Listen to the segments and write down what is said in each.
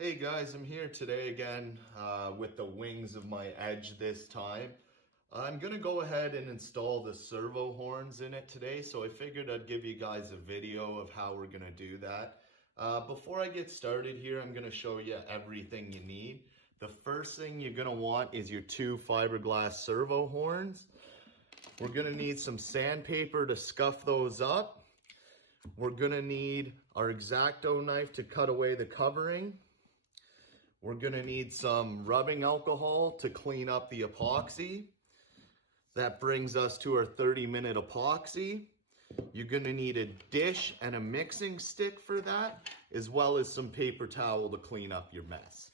Hey guys, I'm here today again with the wings of my Edge this time. I'm gonna go ahead and install the servo horns in it today, so I figured I'd give you guys a video of how we're gonna do that. Before I get started here, I'm gonna show you everything you need. The first thing you're gonna want is your two fiberglass servo horns. We're gonna need some sandpaper to scuff those up. We're gonna need our X-Acto knife to cut away the covering. We're gonna need some rubbing alcohol to clean up the epoxy. That brings us to our 30-minute epoxy. You're gonna need a dish and a mixing stick for that, as well as some paper towel to clean up your mess.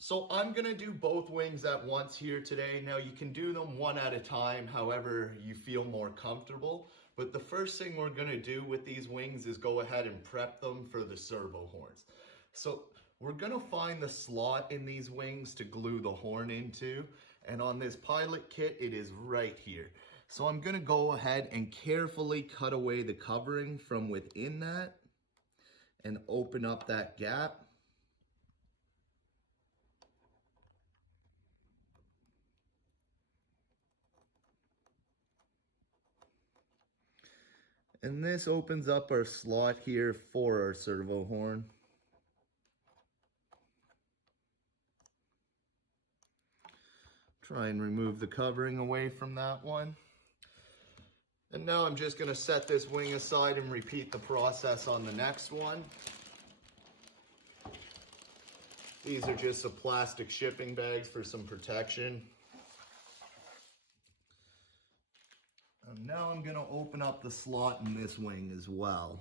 So I'm gonna do both wings at once here today. Now you can do them one at a time, however you feel more comfortable. But the first thing we're gonna do with these wings is go ahead and prep them for the servo horns. So we're gonna find the slot in these wings to glue the horn into. And on this pilot kit, it is right here. So I'm gonna go ahead and carefully cut away the covering from within that and open up that gap. And this opens up our slot here for our servo horn. Try and remove the covering away from that one. And now I'm just gonna set this wing aside and repeat the process on the next one. These are just some plastic shipping bags for some protection. And now I'm gonna open up the slot in this wing as well.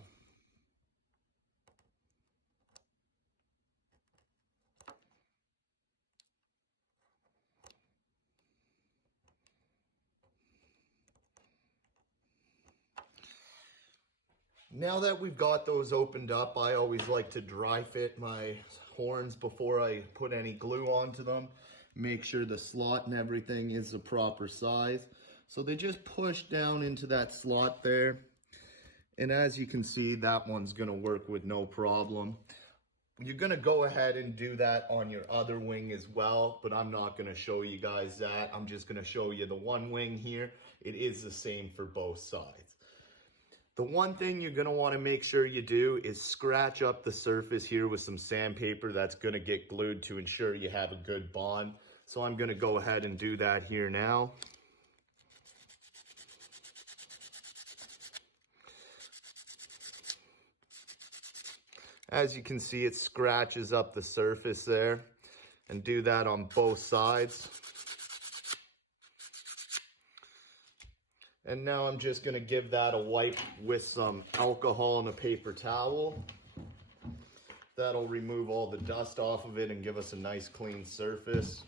Now that we've got those opened up, I always like to dry fit my horns before I put any glue onto them. Make sure the slot and everything is the proper size. So they just push down into that slot there. And as you can see, that one's gonna work with no problem. You're gonna go ahead and do that on your other wing as well, but I'm not gonna show you guys that. I'm just gonna show you the one wing here. It is the same for both sides. The one thing you're gonna wanna make sure you do is scratch up the surface here with some sandpaper that's gonna get glued to ensure you have a good bond. So I'm gonna go ahead and do that here now. As you can see, it scratches up the surface there, and do that on both sides. And now I'm just gonna give that a wipe with some alcohol and a paper towel. That'll remove all the dust off of it and give us a nice clean surface.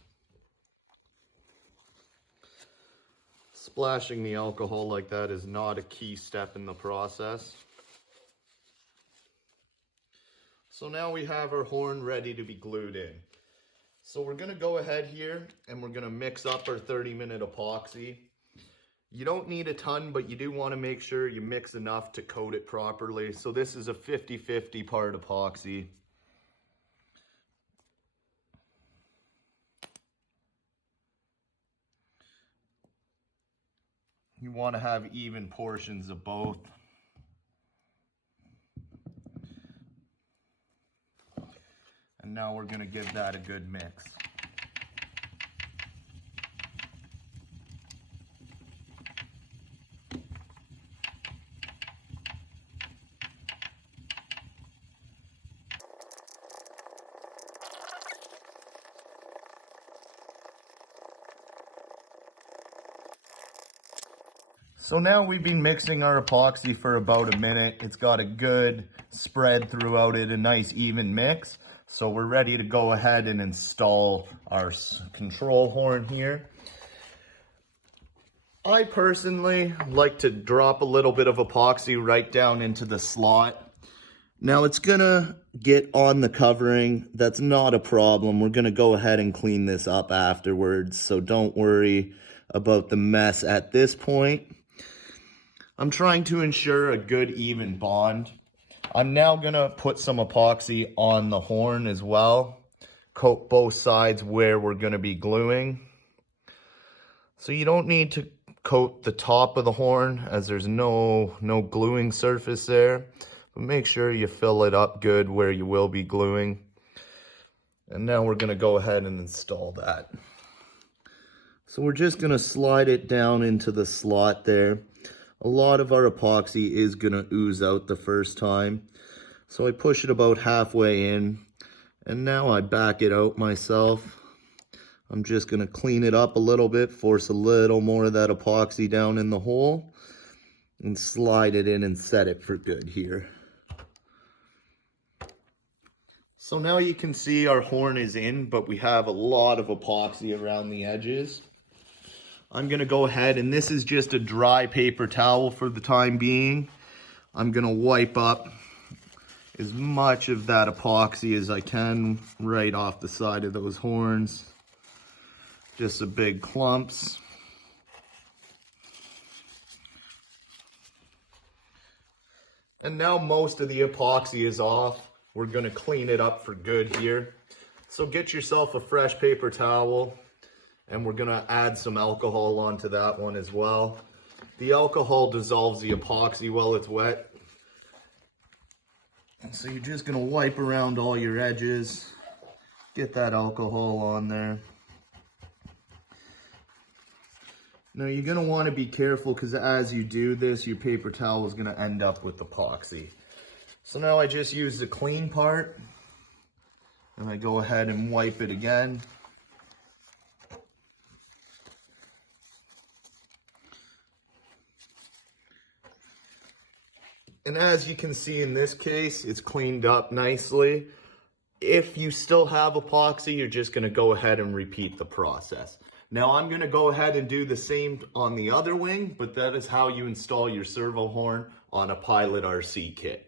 Splashing the alcohol like that is not a key step in the process. So now we have our horn ready to be glued in. So we're gonna go ahead here and we're gonna mix up our 30-minute epoxy. You don't need a ton, but you do wanna make sure you mix enough to coat it properly. So this is a 50-50 part epoxy. You wanna have even portions of both. And now we're gonna give that a good mix. So now we've been mixing our epoxy for about a minute. It's got a good spread throughout it, a nice even mix. So we're ready to go ahead and install our control horn here. I personally like to drop a little bit of epoxy right down into the slot. Now it's gonna get on the covering. That's not a problem. We're gonna go ahead and clean this up afterwards. So don't worry about the mess at this point. I'm trying to ensure a good even bond. I'm now gonna put some epoxy on the horn as well. Coat both sides where we're gonna be gluing. So you don't need to coat the top of the horn as there's no gluing surface there. But make sure you fill it up good where you will be gluing. And now we're gonna go ahead and install that. So we're just gonna slide it down into the slot there. A lot of our epoxy is gonna ooze out the first time. So I push it about halfway in, and now I back it out myself. I'm just gonna clean it up a little bit, force a little more of that epoxy down in the hole, and slide it in and set it for good here. So now you can see our horn is in, but we have a lot of epoxy around the edges. I'm gonna go ahead, and this is just a dry paper towel for the time being. I'm gonna wipe up as much of that epoxy as I can right off the side of those horns. Just the big clumps. And now most of the epoxy is off. We're gonna clean it up for good here. So get yourself a fresh paper towel, and we're gonna add some alcohol onto that one as well. The alcohol dissolves the epoxy while it's wet. So you're just gonna wipe around all your edges, get that alcohol on there. Now you're gonna wanna be careful, because as you do this, your paper towel is gonna end up with epoxy. So now I just use the clean part, and I go ahead and wipe it again. And as you can see in this case, it's cleaned up nicely. If you still have epoxy, you're just gonna go ahead and repeat the process. Now I'm gonna go ahead and do the same on the other wing, but that is how you install your servo horn on a Pilot RC kit.